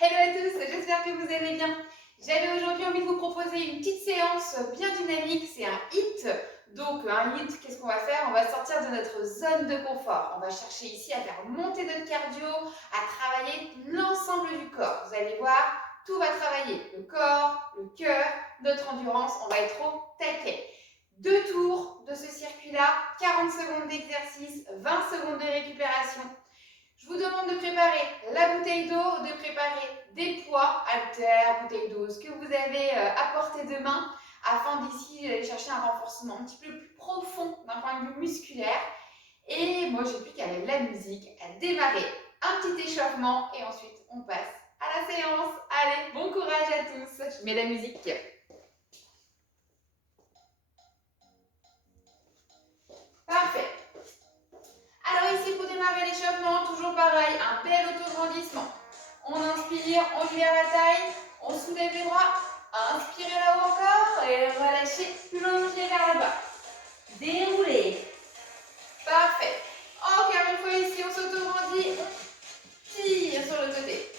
Hello à tous, j'espère que vous allez bien. J'avais aujourd'hui envie de vous proposer une petite séance bien dynamique, c'est un HIIT. Donc un HIIT, qu'est-ce qu'on va faire? On va sortir de notre zone de confort. On va chercher ici à faire monter notre cardio, à travailler l'ensemble du corps. Vous allez voir, tout va travailler. Le corps, le cœur, notre endurance, on va être au taquet. 2 tours de ce circuit-là, 40 secondes d'exercice, 20 secondes de récupération. Je vous demande de préparer la bouteille d'eau, de préparer des poids, haltères, bouteille d'eau, ce que vous avez à portée de main, afin d'ici aller chercher un renforcement un petit peu plus profond d'un point de vue musculaire. Et moi, j'ai plus qu'à mettre la musique, à démarrer un petit échauffement et ensuite on passe à la séance. Allez, bon courage à tous. Je mets la musique. Parfait. Alors ici, pour démarrer l'échauffement, toujours pareil, un bel autograndissement. On inspire, on libère la taille, on soulève les bras, inspirez là-haut encore et relâchez, plongez vers le bas. Déroulez. Parfait. Encore une fois ici, on s'autograndit, on tire sur le côté.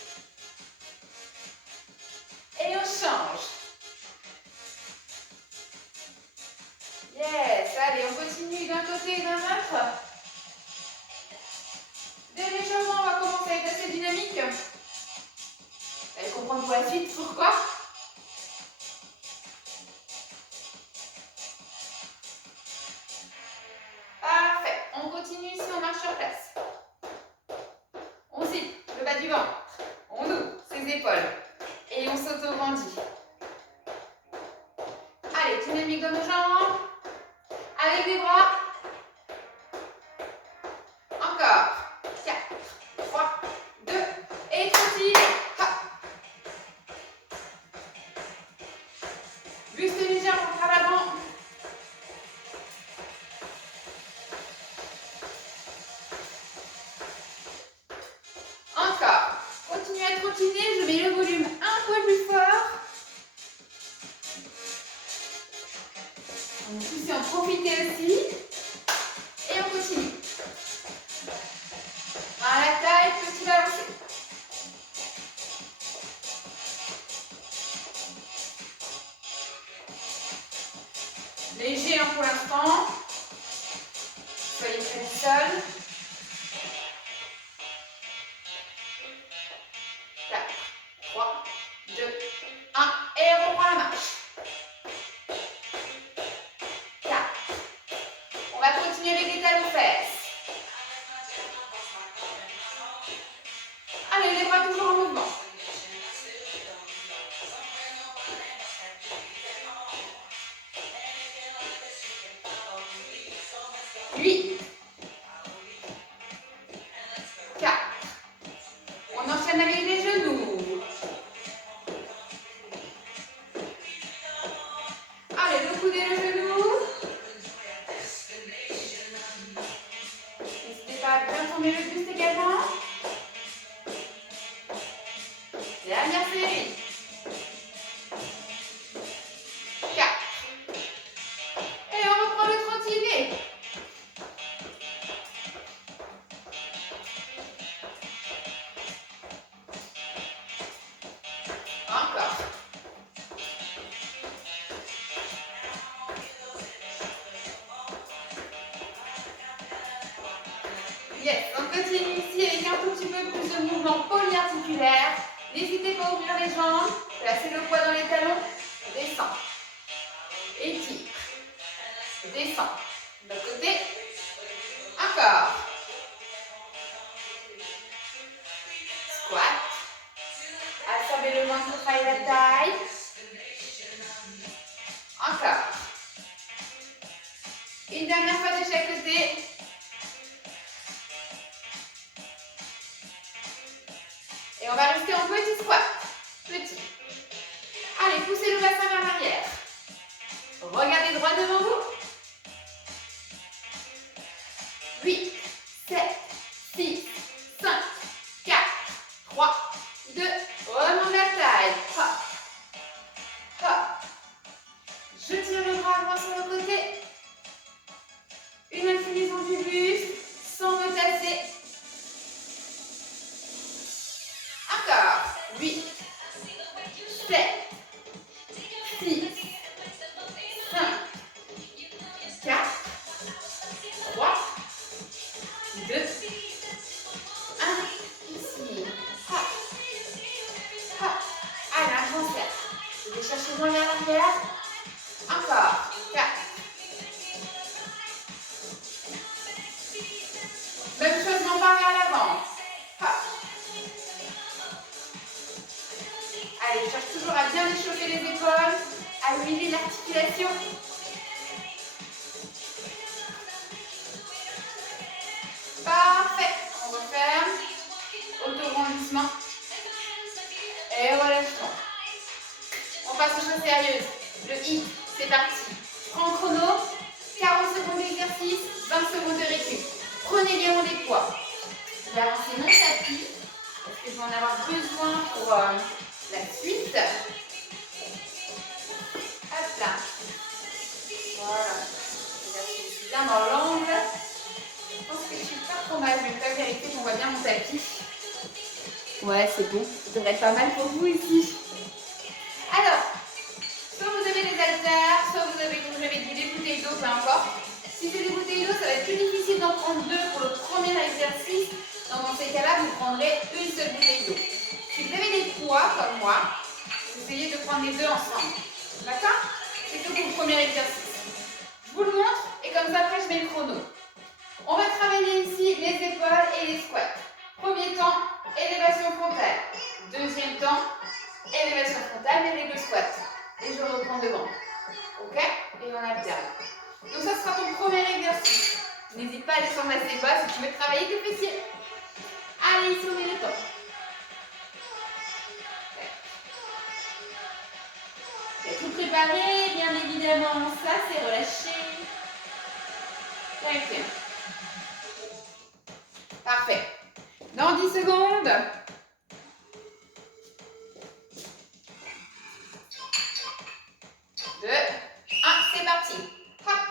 Et on change. Yes, allez, on continue d'un côté et d'un autre. Dès l'échauffement, on va commencer à être assez dynamique. Vous allez comprendre pour la suite pourquoi. Parfait. On continue ici, on marche sur place. On zip le bas du ventre. On ouvre ses épaules. Et on s'auto-grandit. Allez, dynamique dans nos jambes. Avec les bras. Encore. 4, 3, 2. Et continue. Buste légèrement vers l'avant. Encore. Continuez à trottiner. Je mets le volume un peu plus fort. On peut en profiter aussi. Et on continue. À la taille, petit balancé. Léger pour l'instant. Soyez près du sol. 4, 3, 2, 1. Et on reprend la marche. 4. On va continuer avec les talons fesses. Allez, les bras toujours en mouvement. 8. 4. On enchaîne avec les genoux. Allez, le coude et le genou. N'hésitez pas à bien tourner le buste également. Dernière série. 4. Et on reprend le trottinet. Encore. Yes, on continue ici avec un tout petit peu plus de mouvement polyarticulaire. N'hésitez pas à ouvrir les jambes, placez le poids dans les talons, descend. Étire. Descend. De l'autre côté. Encore. Squat. Absorbez le ventre pour travailler la taille. Encore. Une dernière fois de chaque côté. Et on va rester en petit squat. Petit. Allez, poussez le bassin vers l'arrière. Regardez droit devant vous. 8, 7, 6, 5, 4, 3, 2, remonte la taille. Hop. Hop. Je tire le bras avant sur le côté. Une inclinaison du buste sans me tasser. Encore. 8, muscler les épaules, à huiler l'articulation. Parfait. On referme. Auto-grandissement. Et relâchement. On passe aux choses sérieuses. Le hit, c'est parti. Je prends le chrono. 40 secondes d'exercice, 20 secondes de récup. Prenez bien des poids. Je vais avancer mon tapis parce que je vais en avoir besoin pour la suite. Hop là. Voilà. Je suis bien dans l'angle. Je pense que je suis pas trop mal. Je vais pas vérifier qu'on voit bien mon tapis. Ouais, c'est bon. Ça devrait être pas mal pour vous ici. Alors, soit vous avez des haltères, soit vous avez, comme j'avais dit, des bouteilles d'eau, peu importe. Si c'est des bouteilles d'eau, ça va être plus difficile d'en prendre deux pour le premier exercice. Donc dans ces cas-là, vous prendrez une seule bouteille d'eau. Si vous avez des poids comme moi, essayez de prendre les deux ensemble. D'accord? C'est que pour le premier exercice. Je vous le montre et comme ça, après, je mets le chrono. On va travailler ici les épaules et les squats. Premier temps, élévation frontale. Deuxième temps, élévation frontale et les squats. Et je reprends devant. Ok? Et on alterne. Donc ça sera ton premier exercice. N'hésite pas à descendre assez bas si tu veux travailler tes fessiers. Allez, ici on est le temps. C'est tout préparé, bien évidemment. Ça, c'est relâché. Tac. Parfait. Dans 10 secondes. 2, 1, c'est parti. Hop.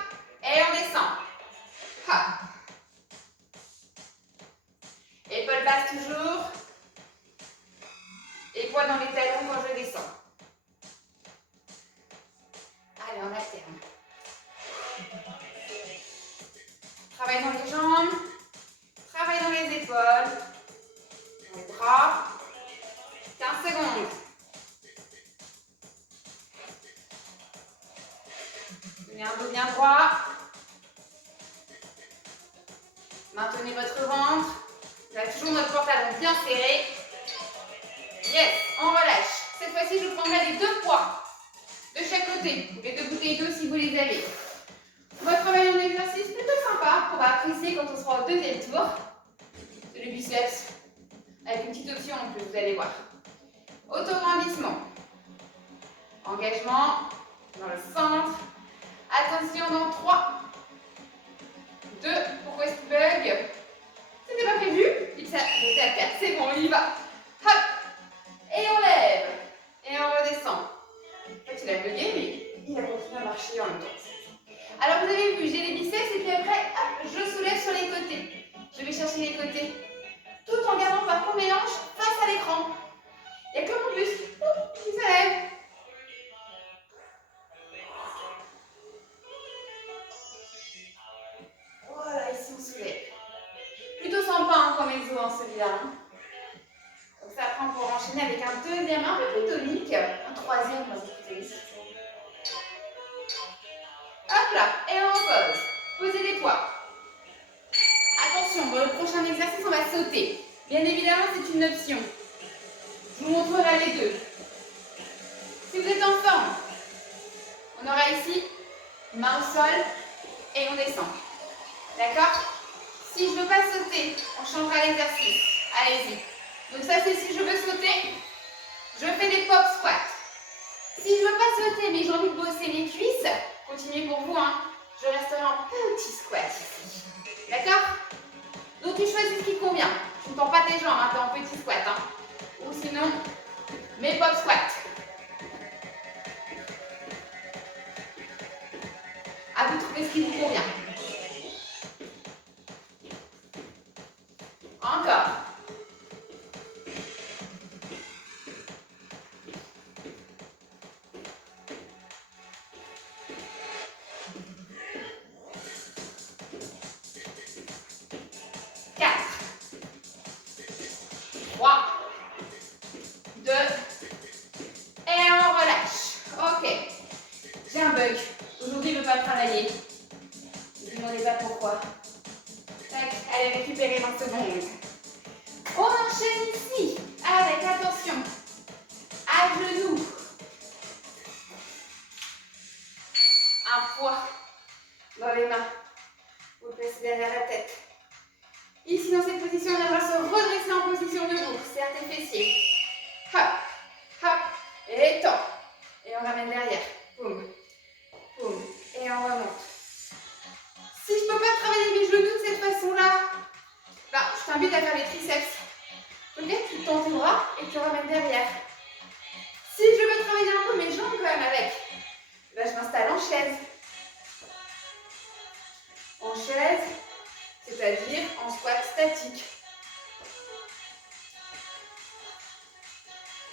Et on descend. Hop. Épaules basses toujours. Et poids dans les talons quand je descends. Allez, on alterne. Travaille dans les jambes. Travaille dans les épaules. Dans les bras. 15 secondes. Tenez un dos bien droit. Maintenez votre ventre. On a toujours notre pantalon bien serré. Yes, on relâche. Cette fois-ci, je prendrai les deux poids de chaque côté. Les deux bouteilles d'eau si vous les avez. On va travailler un exercice plutôt sympa qu'on va apprécier quand on sera au deuxième tour. C'est le biceps. Avec une petite option en plus, vous allez voir. Auto-grandissement. Engagement dans le centre. Attention dans 3, 2, pourquoi est-ce qu'il bug? C'était pas prévu. Il s'est à 4, c'est bon, on y va. Hop. Et on lève. Et on redescend. En fait, il a bugué, mais il a continué à marcher en même temps. Alors, vous avez vu, j'ai les biceps et puis après, hop, je soulève sur les côtés. Je vais chercher les côtés. Tout en gardant par contre mes hanches face à l'écran. Et comme en plus, qui se lève. Voilà, ici on soulève. Plutôt sympa hein, comme exo hein, celui-là. Hein. Donc ça après on pourra enchaîner avec un deuxième un peu plus tonique. Un troisième un peu plus tonique. Hop là, et on repose. Posez les poids. Attention, pour le prochain exercice, on va sauter. Bien évidemment, c'est une option. Je vous montrerai les deux. Si vous êtes en forme, on aura ici main au sol et on descend. D'accord? Si je ne veux pas sauter, on changera l'exercice. Allez-y. Donc ça, c'est si je veux sauter, je fais des pop squats. Si je ne veux pas sauter, mais j'ai envie de bosser les cuisses, continuez pour vous, hein. Je resterai en petit squat ici. D'accord? Donc tu choisis ce qui te convient. Tu ne tends pas tes jambes, hein, tu es en petit squat. Hein. Ou sinon, mes pop squats. À vous de trouver ce qui vous convient. Encore. Aujourd'hui, il ne veut pas travailler. Ne me demandez pas pourquoi. Tac, allez, récupérer 20 secondes. On enchaîne ici avec, attention, à genoux. un poids dans les mains. Vous le placez derrière la tête. Ici, dans cette position, on va se redresser en position debout. Serre tes fessiers. Hop, hop, et tend. Et on ramène derrière. Boum, boum, et on remonte. Si je ne peux pas travailler mes genoux de cette façon-là, je t'invite à faire les triceps. Peut-être tu tends tes bras et tu ramènes derrière. Si je veux travailler un peu mes jambes quand même avec, je m'installe en chaise. En chaise, c'est-à-dire en squat statique.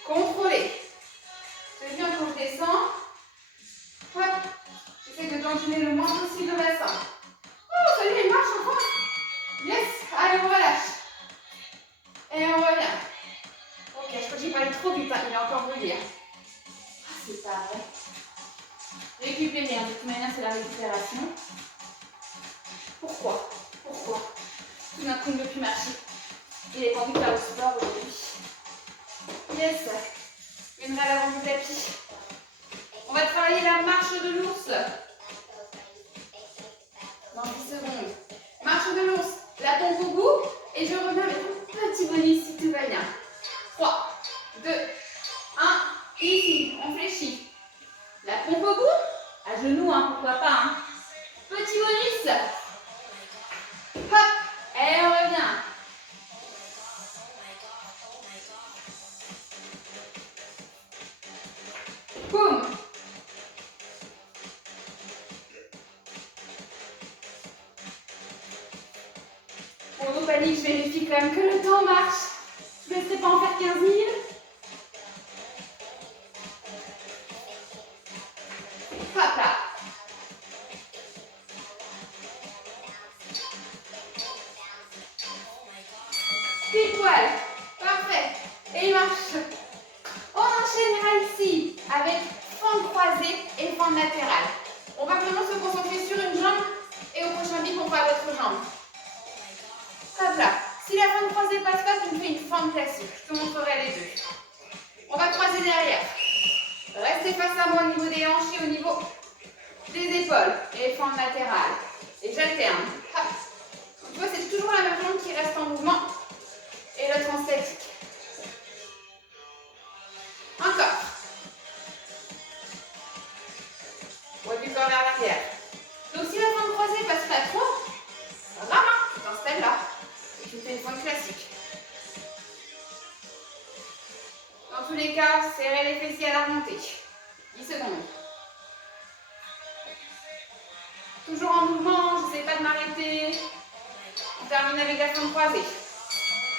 Contrôlé. C'est bien quand je descends. Hop, j'essaie de dandiner le moins possible le bassin. Oh, ça y est, il marche encore. Yes, allez, on relâche. Et on revient. Ok, je crois que j'ai parlé trop vite, hein. Il est encore brûlé. Ah, c'est pas vrai. Récupérer, hein. De toute manière, c'est la récupération. Pourquoi tout d'un coup, il ne veut plus marcher. Il est envie de faire le sport aujourd'hui. Yes. Une à l'avant du tapis. On va travailler la marche de l'ours. Dans 10 secondes. Marche de l'ours. La pompe au bout. Et je reviens avec un petit bonus si tout va bien. 3, 2, 1. Ici, on fléchit. La pompe au bout. À genoux, hein, pourquoi pas. Hein. Petit bonus. Hop. Et on revient. Boum. Pour nos paniques, je vérifie quand même que le temps marche. Je ne laisserai pas en faire 15 000. Hop là. Pile poil. Parfait. Et il marche. On enchaînera ici avec fente croisée et fente latérale. On va vraiment se concentrer sur une jambe et au prochain bip, on fera l'autre jambe. Hop là. Si la fente croisée passe pas, tu me fais une fente classique. Je te montrerai les deux. On va croiser derrière. Restez face à moi au niveau des hanches et au niveau des épaules. Et fente latérale. Et j'alterne. Hop. Tu vois, c'est toujours la même jambe qui reste en mouvement. Et l'autre en statique. Encore. Poids du corps vers l'arrière. Donc si la fente croisée passe pas trop, ça va, hein, tu t'installes là. Et tu fais une fente classique. Dans tous les cas, serrez les fessiers à la remontée. 10 secondes. Toujours en mouvement, je n'essaie pas de m'arrêter. On termine avec la fente croisée.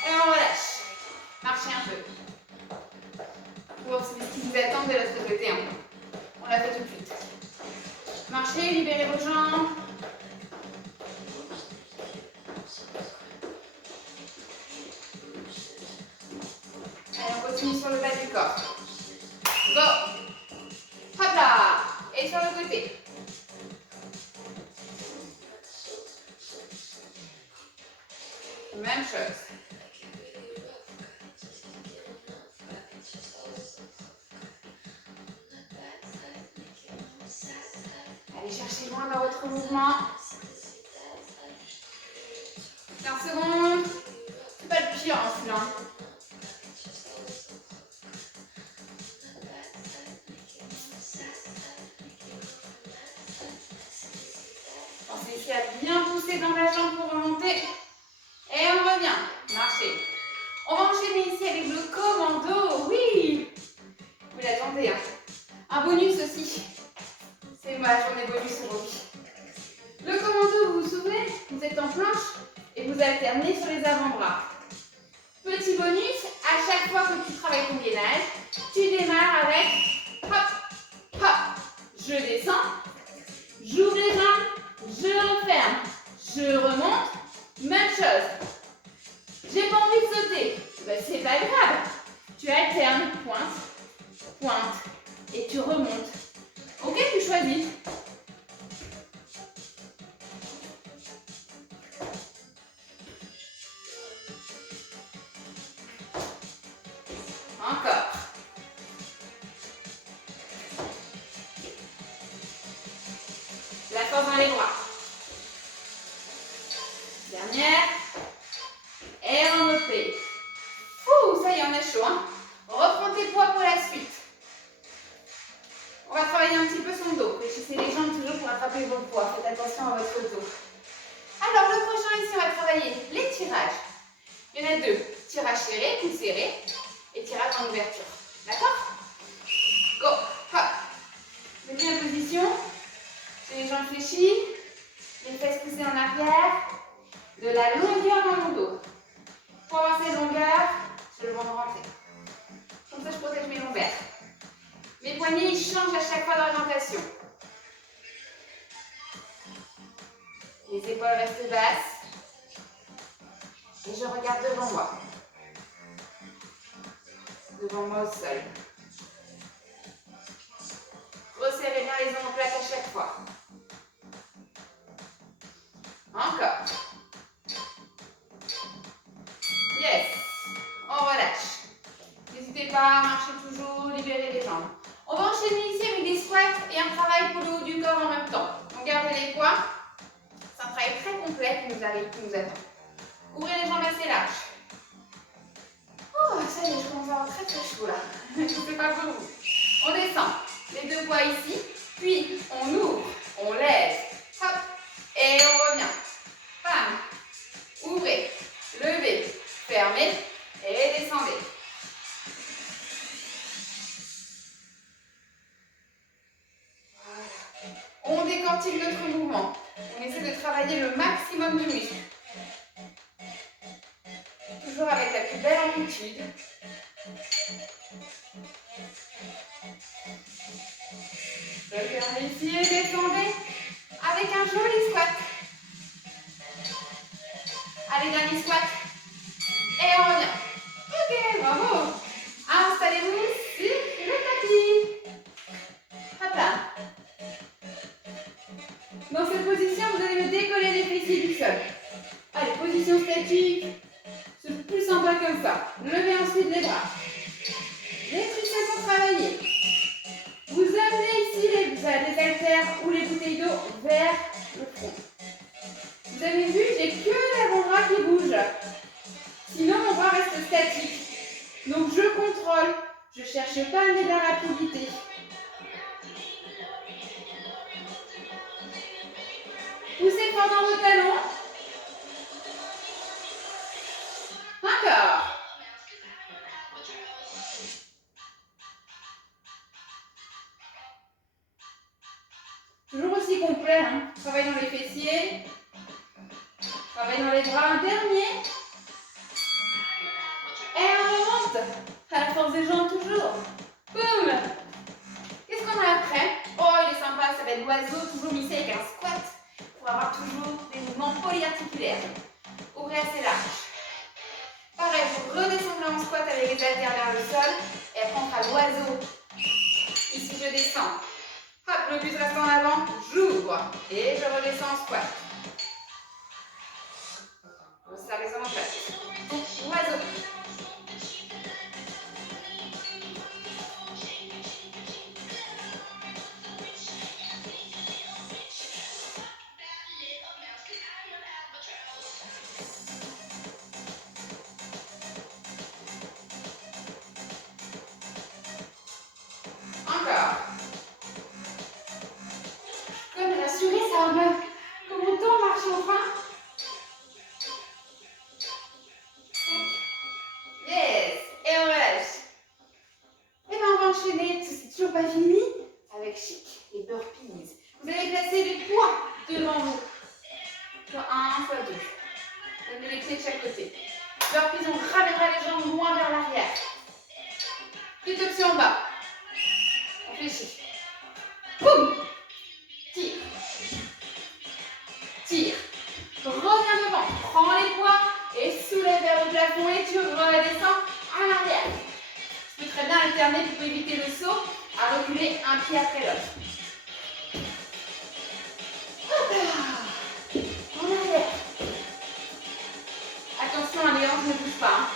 Et on relâche. Marchez un peu. Pour ce qui vous attend de l'autre côté. Hein. On l'a fait tout de suite. Marchez, libérez vos jambes. Allez, on continue sur le bas du corps. Go. Hop là. Et sur le côté. Même chose. Allez chercher loin dans votre mouvement. 15 secondes. C'est pas le pire en celui-là. Pensez ici à bien pousser dans la jambe pour remonter. Et on revient. Marchez. On va enchaîner ici avec le commando. Oui. Vous l'attendez. Hein. Un bonus aussi. C'est ma journée bonus aujourd'hui. Le commando, vous vous souvenez, vous êtes en planche et vous alternez sur les avant-bras. Petit bonus, à chaque fois que tu travailles ton gainage, tu démarres avec hop, hop. Je descends, j'ouvre les jambes, je referme, je remonte. Même chose. J'ai pas envie de sauter. Ben, c'est pas grave. Tu alternes, pointe, pointe, et tu remontes. Ok, tu choisis. Encore. Dernière. Et remontez. Ouh, ça y est, on est chaud. Hein. Reprends tes poids pour la suite. On va travailler un petit peu son dos. Fléchissez les jambes toujours pour attraper vos poids. Faites attention à votre dos. Alors, le prochain ici, on va travailler les tirages. Il y en a deux. Tirage serré, coude serré. Et tirage en ouverture. D'accord? Go. Hop. Mettez en position. J'ai les jambes fléchies. Les fesses poussées en arrière. De la longueur dans mon dos. Pour avoir cette longueur, je le vends rentrer. Comme ça, je protège mes lombaires. Mes poignets, ils changent à chaque fois d'orientation. Les épaules restent basses. Et je regarde devant moi. Devant moi au sol. Resserrez bien les omoplates à chaque fois. Encore. Yes. On relâche. N'hésitez pas à marcher toujours, libérer les jambes. On va enchaîner ici avec des squats et un travail pour le haut du corps en même temps. Donc gardez les poids. C'est un travail très complet qui nous attend. Ouvrez les jambes assez larges. Oh, ça y est, je commence à avoir très très chaud là. C'est pas pour vous. On descend. Les deux poids ici. Puis on ouvre, on lève. Hop. Et on revient. Bam. Ouvrez. Levez. Fermez. Et descendez. On décortique notre mouvement. On essaie de travailler le maximum de muscles. Toujours avec la plus belle amplitude. Regardez ici et descendez avec un joli squat. Allez, dernier squat. Et on revient. Ok, bravo. Installez-vous sur le tapis. Hop là. Dans cette position, vous allez me décoller les fessiers du sol. Allez, position statique. C'est plus sympa comme ça. Levez ensuite les bras. Les triceps vont travailler. Vous amenez ici les haltères ou les bouteilles d'eau vers le front. Vous avez vu, j'ai que l'avant-bras qui bouge. Sinon, mon bras reste statique. Donc, je contrôle. Je ne cherche pas à amener de la rapidité. Poussez fort dans vos talons. Encore. Toujours aussi complet. Hein. Travaille dans les fessiers. Travaille dans les bras. Un dernier. Et on remonte. À la force des jambes toujours. Boum. Qu'est-ce qu'on a après? Oh, il est sympa. Ça va être l'oiseau. Toujours mixé avec un squat. Pour avoir toujours des mouvements polyarticulaires. Ouvrez assez large. Pareil, vous redescendez en squat avec les haltères vers le sol. Et après, on fera l'oiseau. Ici, je descends. Hop, le buste reste en avant. J'ouvre. Et je redescends en squat. On serre les omoplates. Oiseau. Encore. Comme rassuré, ça va me... Que mon temps marche enfin. Yes. Et on relâche. Et bien, on va enchaîner, c'est toujours pas fini, avec chic, les burpees. Vous allez placer les poids devant vous. Soit un, soit deux. Donnez les pieds de chaque côté. Burpees, on ramènera les jambes loin vers l'arrière. Petite option en bas. On fléchit. Boum. Tire. Tire. Reviens devant. Prends les poids et soulève vers le plafond et tu redescends à l'arrière. Tu peux très bien alterner pour éviter le saut à reculer un pied après l'autre. Hop là. En arrière. Attention, les hanches ne bougent pas. Hein.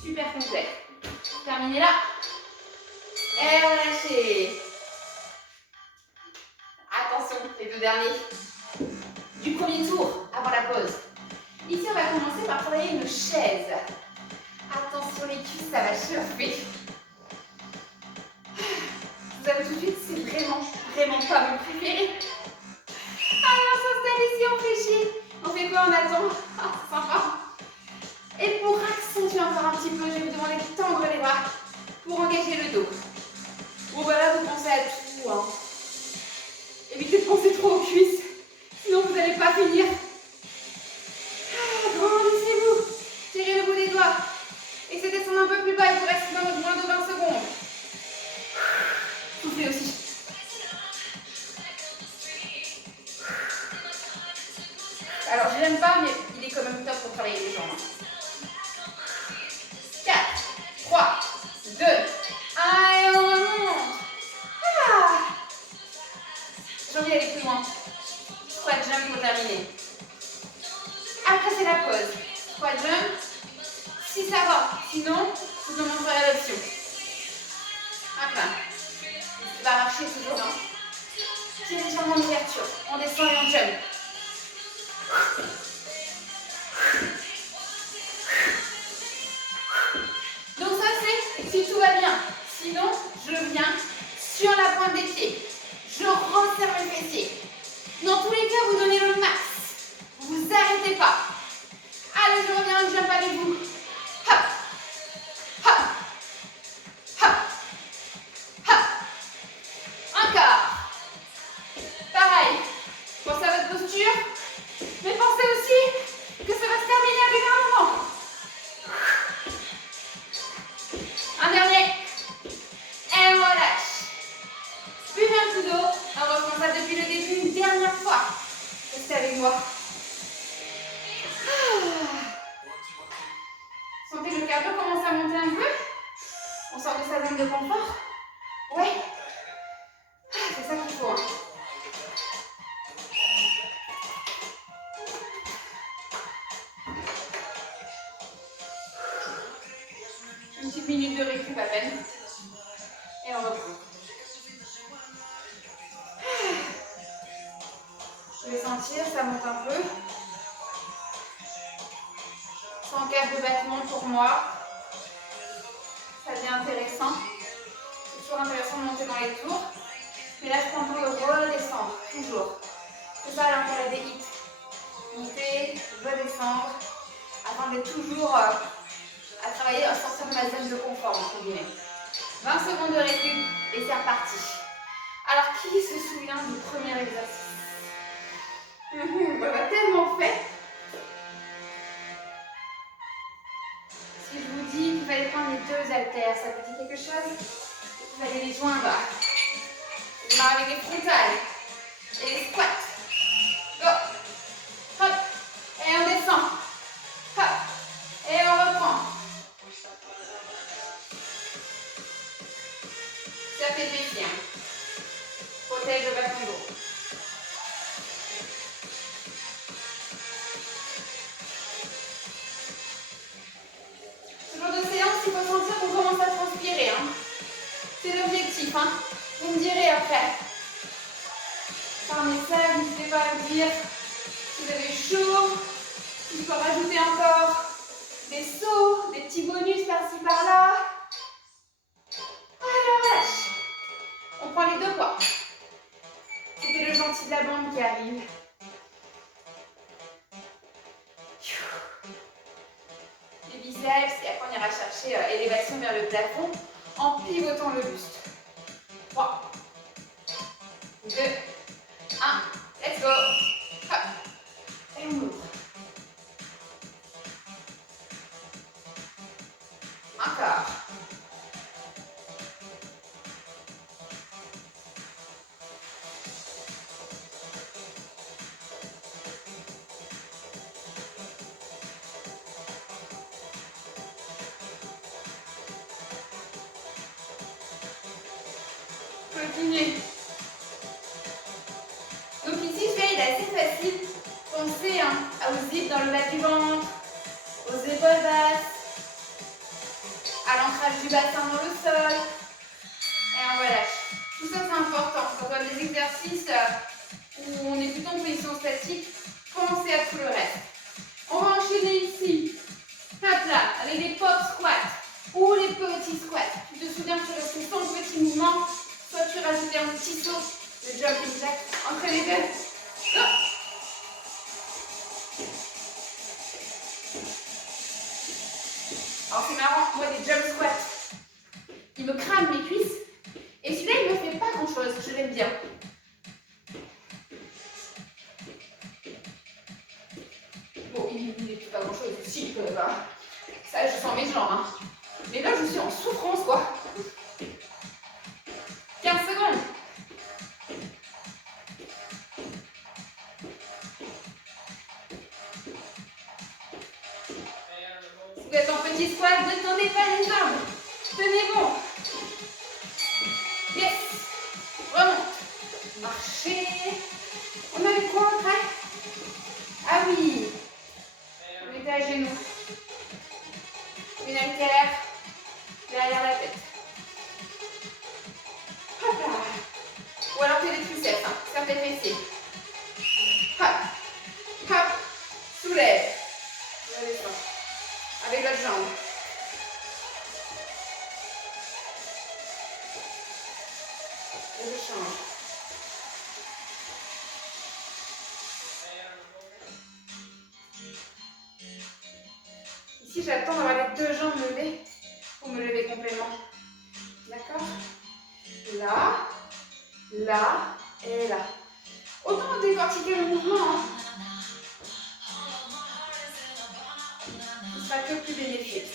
Super complet. terminer là. Et relâchez. Attention, les deux derniers. Du premier tour, avant la pause. Ici, on va commencer par travailler une chaise. Attention les cuisses, ça va chauffer. Je vous avoue tout de suite, c'est vraiment pas mon préféré. Allez, on s'installe ici, on fléchit. On fait quoi? On attend. Ah, c'est sympa. Et pour accentuer encore un petit peu, je vais vous demander de tendre les bras pour engager le dos. Bon, bah là, vous pensez à tout. Hein. Évitez de penser trop aux cuisses, sinon vous n'allez pas finir. Grandissez-vous. Tirez le bout des doigts. Et c'est descendre un peu plus bas, il vous reste moins de 20 secondes. Soufflez aussi. Alors, je l'aime pas, mais il est quand même top pour travailler les jambes. 4, 3, 2, 1 et on remonte. Ah. J'ai envie d'aller plus loin. Squat jump pour terminer. Après, c'est la pause. Squat jump. Si ça va, sinon, je vous en montrerai l'option. Hop là. Il va marcher toujours. Hein. Tirez les jambes en ouverture. On descend et on jump. Donc ça c'est si tout va bien. Sinon, je viens sur la pointe des pieds. Je resserre mes fessiers. Dans tous les cas, vous donnez le max. Vous arrêtez pas. Allez, je reviens, je jump avec vous. Hop, hop, hop, hop. Encore. Pareil. Pensez à votre posture. Mais pensez aussi que ça va se terminer avec un moment. Un dernier. Et on relâche. Buvez un coup d'eau. On reprend ça depuis le début une dernière fois. Restez avec moi. Sentez le cardio commence à monter un peu. On sort de sa zone de confort. Ouais. C'est ça qu'il faut. Hein. Une petite minute de récup à peine. Et on reprend. Je vais sentir, ça monte un peu. 104 de battements pour moi. Ça devient intéressant. C'est toujours intéressant de monter dans les tours. Mais là, je prends le temps de redescendre. Toujours. C'est ça l'intérêt des hits. Monter, redescendre. Afin d'être toujours à travailler, à sortir de ma zone de confort, entre guillemets. 20 secondes de récup et c'est reparti. Alors, qui se souvient du premier exercice? On l'a tellement fait. Si je vous dis qu'il fallait prendre les deux haltères, ça vous dit quelque chose? Vous allez les joindre. On démarre avec les frontales et les squats. Go. Hop. Et on descend. Hop. Et on reprend. Ça fait plaisir. Protège le bas de ton dos. Ce genre de séance, il faut sentir qu'on commence à transpirer. Hein. C'est l'objectif. Hein. Vous me direz après. Par message, n'hésitez pas à me dire si vous avez chaud, si je peux rajouter encore des sauts, des petits bonus par-ci par-là. Alors, lâche. On prend les deux poids. C'était le gentil de la bande qui arrive. Les biceps, et après on ira chercher élévation vers le plafond en pivotant le buste. 3, 2, 1, let's go. Hop. Et on ouvre. Encore. Continuez. Donc ici, je fais, il est assez facile. Pensez hein, aux zips dans le bas du ventre, aux épaules basses, à l'ancrage l'ancrage du bassin dans le sol. Et on relâche. Tout ça, c'est important. Quand on a des exercices où on est plutôt en position statique, pensez à tout le reste. On va enchaîner ici. Hop là, avec les pop squats ou les petits squats. Tu te souviens que tu restais sans petit mouvement, soit tu rajoutais un petit saut, le jumping jack, entre les deux. Go. Alors c'est marrant, moi les jump squats, ils me crament les cuisses. Et celui-là, il ne me fait pas grand-chose, je l'aime bien. Bon, il ne fait pas grand-chose, si, ça, je sens mes jambes. Hein. Mais là, je suis en souffrance, quoi. 15 secondes. Si vous êtes en petit squat, ne tendez pas les jambes. Tenez bon. Yes. Remonte. Marchez. On a eu quoi après? Ah oui. On était à genoux. Une haltère derrière la tête. Hop là. Ou alors fais des triceps, hein. Serre tes fessiers. Hop. Hop. Soulève. Redescends. Avec l'autre jambe. Et je change. Ici, j'attends d'avoir les deux jambes levées pour me lever complètement. D'accord? Là, là et là. Autant décortiquer le mouvement. Hein. Ce sera que plus bénéfique.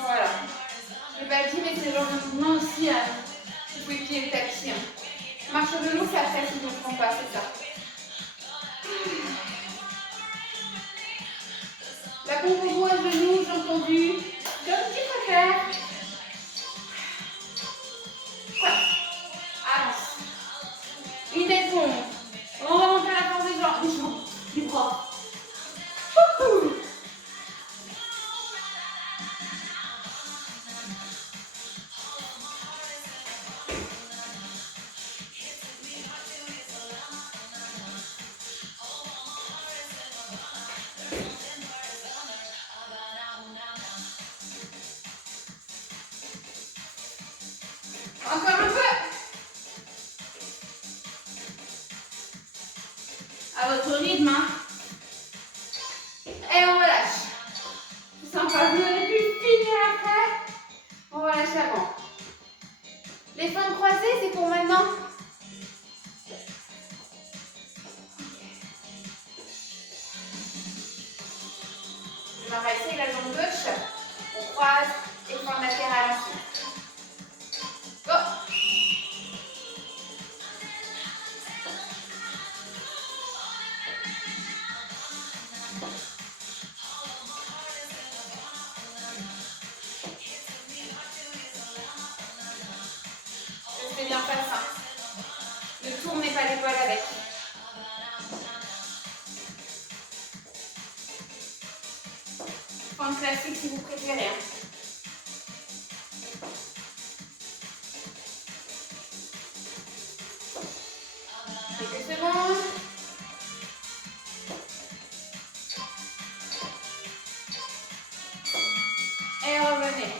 Voilà. Je n'ai pas dit, mais c'est le genre de mouvement aussi. Vous pouvez plier le tapis. Hein. Marche au genou, c'est après si je ne me trompe pas, c'est ça. La pompe au bout à genoux, j'ai entendu. Comme tu préfères. Avance. Une tête pompe. On remonte à la force des jambes, du bras. Wouhou. Encore un peu. À votre rythme. Hein. Et on relâche. C'est sympa, vous aurez pu finir après. On relâche avant. Les fentes croisées, c'est pour maintenant. Je m'arrête avec la jambe gauche. On croise et forme latérale ensuite. Go. Restez bien face. Hein. Ne tournez pas l'épaule avec. Fente classique si vous préférez. Hein. Quelques secondes. Et revenez.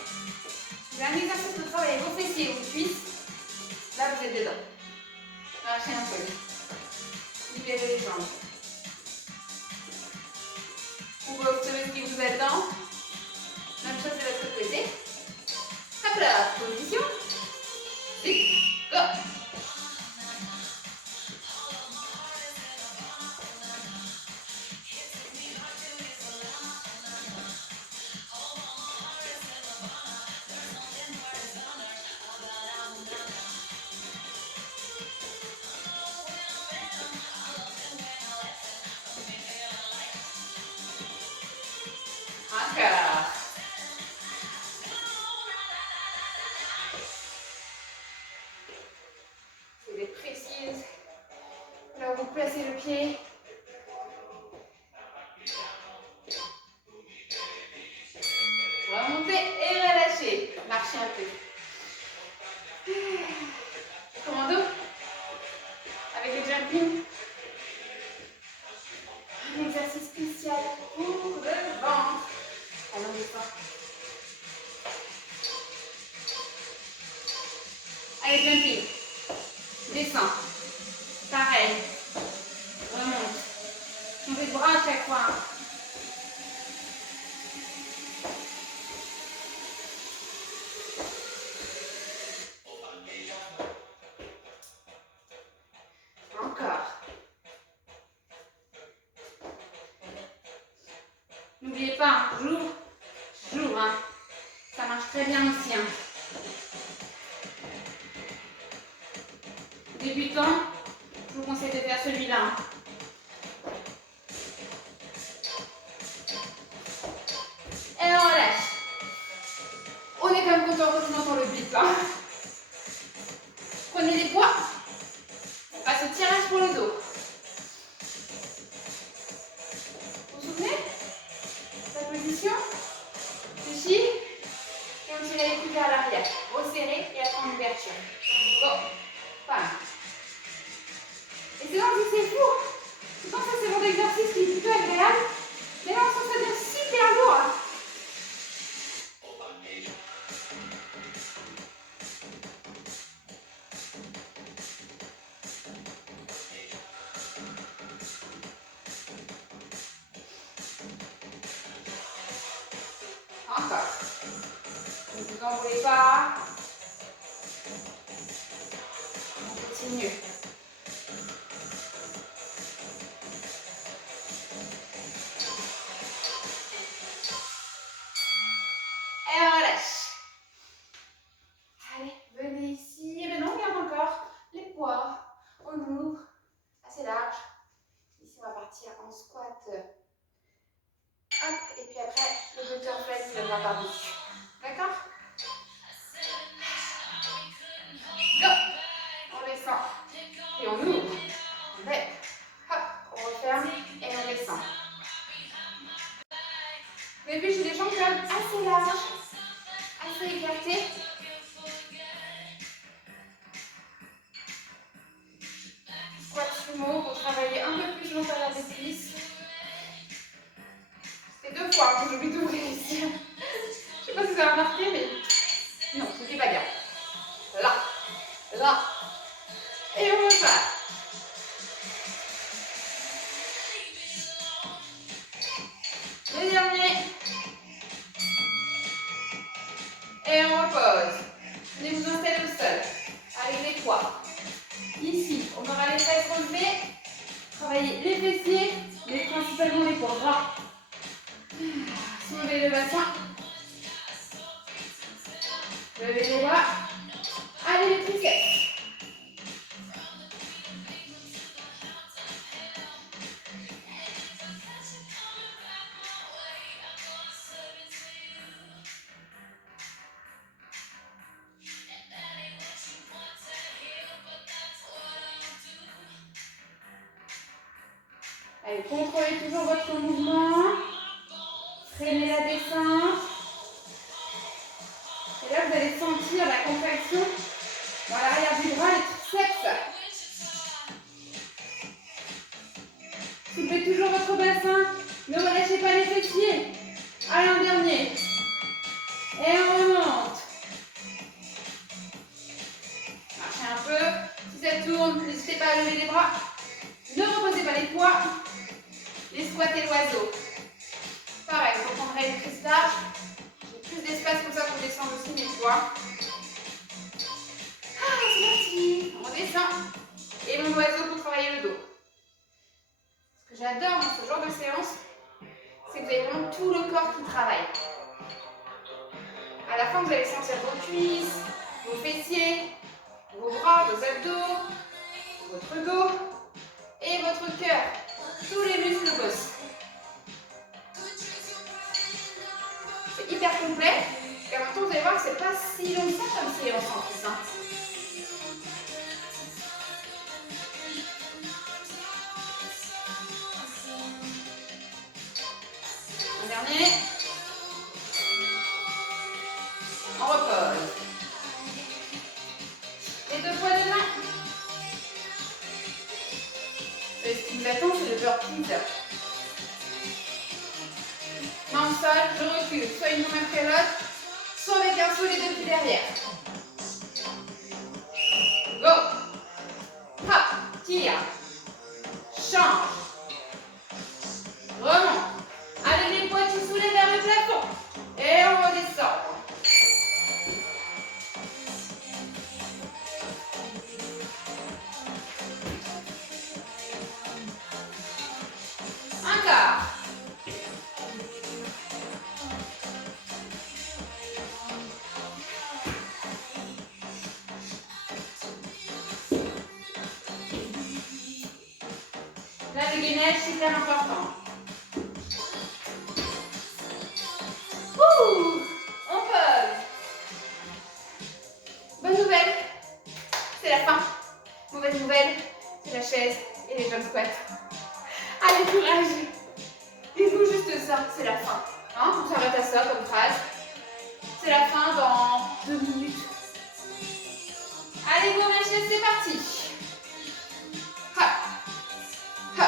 J'ai un exercice pour travailler vos fessiers et vos cuisses. Là, vous êtes dedans. Lâchez un peu. Libérez les jambes. Vous pouvez observer ce qui vous attend. Même chose de l'autre côté. Hop là, position. Et go. N'oubliez pas, hein, jour, hein. Ça marche très bien aussi. Hein. Débutant, je vous conseille de faire celui-là. Hein. Et on relâche. On est quand même content quand on entend le bip. Hein. Prenez les poids. On passe au tirage pour le dos. Vous vous souvenez? La position. Ici. Et on tire les coudes vers l'arrière. Resserrez et attendre l'ouverture. Go. Bam. Et c'est là que c'est fou. Je pense que c'est mon exercice qui est plutôt agréable. Mais là, on sent ça devient super lourd. Encore. Ne vous envolez pas. On continue. Et on relâche. Allez, venez ici. Et maintenant, on garde encore les poids. On ouvre assez large. Ici, on va partir en squat. Hop, et puis après, le butterfly qui viendra par-dessus. D'accord? Go! On descend. Et on ouvre. On lève. Hop, on referme et on descend. Vous avez vu, j'ai des jambes quand même assez larges, assez écartées. Squat sumo pour travailler un peu plus l'intérieur des cuisses. C'était 2 fois que j'ai oublié d'ouvrir ici. Je ne sais pas si vous avez remarqué, mais non, c'était pas bien. Là. Et on repart. Le dernier. Et on repose. Venez vous installer au sol avec les poids. Ici, on aura les fesses relevées. Travaillez les fessiers, mais principalement les poids gras. Soulevez le bassin. Levez les bras. Allez, les triceps. Allez, contrôlez toujours votre mouvement. Freinez la descente. Et là, vous allez sentir la contraction dans l'arrière du bras, les triceps. Soulevez toujours votre bassin. Ne relâchez pas les fessiers. Allez, un dernier. Et on remonte. Marchez un peu. Si ça tourne, n'hésitez pas à lever les bras. Ne reposez pas les poids. Les squats et l'oiseau. Pareil, vous reprendrez une prise large. J'ai plus d'espace comme ça pour descendre aussi mes poids. Ah, c'est parti. On descend. Et mon oiseau pour travailler le dos. Ce que j'adore dans ce genre de séance, c'est que vous avez vraiment tout le corps qui travaille. À la fin, vous allez sentir vos cuisses, vos fessiers, vos bras, vos abdos, votre dos et votre cœur. Tous les muscles bossent. C'est hyper complet. Et en même temps, vous allez voir que c'est pas si long que ça comme séance en plus. Hein. Un dernier. On repose. Les 2 poids de main. Et ce qui nous attend, c'est le burpee. Main au sol, je recule, soit une main après l'autre, soit avec un saut les 2 pieds derrière. Go! Hop, tire, change, remonte. Avec les poids, tu soulèves vers le plafond. Et on redescend. Encore. Là, le gainage, c'est très important. Ouh, on pose. Bonne nouvelle, c'est la fin. Mauvaise nouvelle, c'est la chaise et les jump squats. Allez, courage. Il faut juste ça, c'est la fin. Hein, on s'arrête à ça comme phrase. C'est la fin dans 2 minutes. Allez, go, la chaise, c'est parti. Ha. Ha.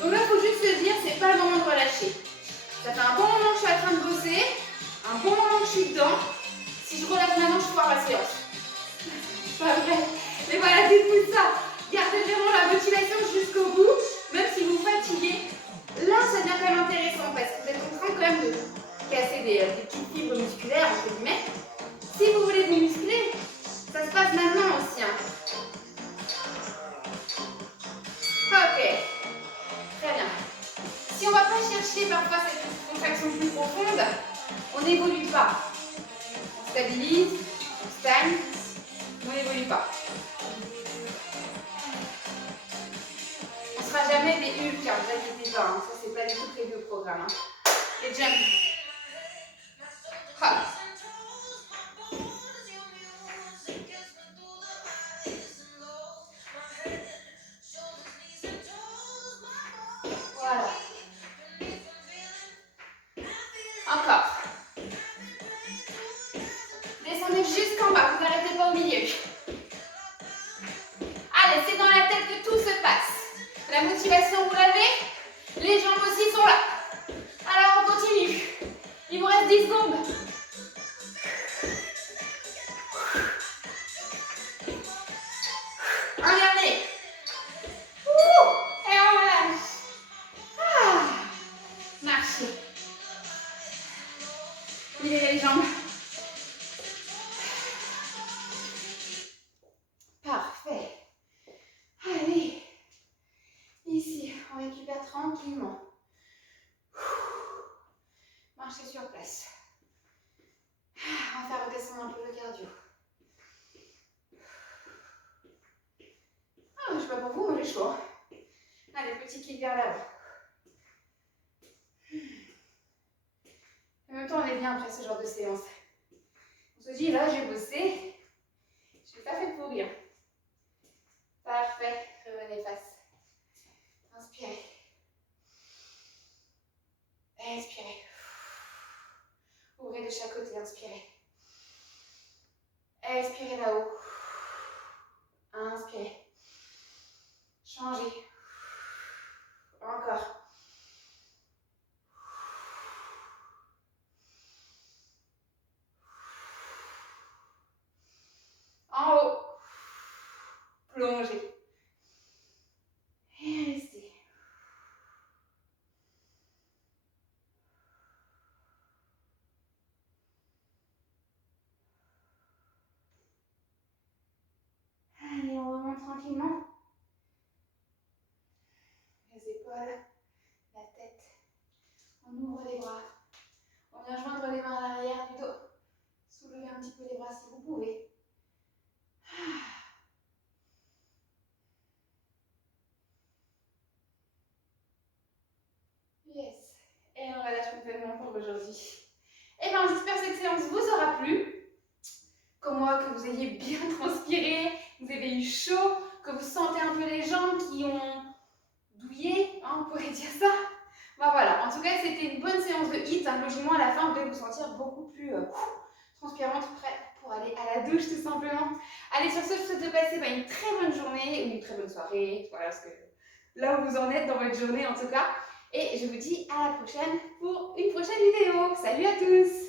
Donc là, il faut juste se dire, c'est pas le moment de relâcher. Ça fait un bon moment que je suis en train de bosser, un bon moment que je suis dedans. Si je relâche maintenant, je foire la séance. C'est pas vrai. Mais voilà, dites-vous ça. Gardez vraiment la motivation jusqu'au bout, même si vous fatiguez. Là, ça devient quand même intéressant parce que vous êtes en train quand même de casser des petites fibres musculaires, entre guillemets. Si vous voulez vous muscler, ça se passe maintenant aussi. Hein. Ok. Très bien. Si on ne va pas chercher parfois cette contraction plus profonde, on n'évolue pas. On stabilise, on stagne, on n'évolue pas. On ne sera jamais des Hulk, hein, vous inquiétez pas, hein, ça c'est pas du tout prévu au programme. Hein. Les jumps. Hop. Voilà. Encore. Descendez jusqu'en bas, vous n'arrêtez pas au milieu. Allez, c'est dans la tête que tout se passe. La motivation, vous l'avez. Les jambes aussi sont là. Alors, on continue. Il vous reste 10 secondes. Un dernier. Et on relâche. Ah. Marchez. Libérez les jambes. Parfait. Allez. Ici, on récupère tranquillement. Marchez sur place. On va faire redescendre un peu le cardio. Ah, je sais pas pour vous, mais j'ai chaud. Allez, petit kick vers l'avant. En même temps, on est bien après ce genre de séance. On se dit, là, j'ai bossé. Je ne l'ai pas fait pour rien. Parfait. Revenez face. Inspirez. Expirez. Ouvrez de chaque côté, inspirez. Expirez là-haut. Inspirez. Changez. Encore. En haut. Plongez. Et restez. Allez, on remonte tranquillement. Les épaules, la tête. On ouvre les bras. On vient joindre les mains à l'arrière du dos. Soulevez un petit peu les bras si vous pouvez. Yes. Et on relâche complètement pour aujourd'hui. Et bien, j'espère que cette séance vous aura plu. Comme moi, que vous ayez bien transpiré, que vous avez eu chaud, que vous sentez un peu les jambes qui ont douillé, hein, on pourrait dire ça. Ben voilà, en tout cas, c'était une bonne séance de HIIT. Hein. Logiquement, à la fin, vous devez vous sentir beaucoup plus transpirante, prête pour aller à la douche, tout simplement. Allez, sur ce, je vous souhaite de passer une très bonne journée ou une très bonne soirée. Voilà, parce que là où vous en êtes dans votre journée, en tout cas. Et je vous dis à la prochaine pour une prochaine vidéo. Salut à tous!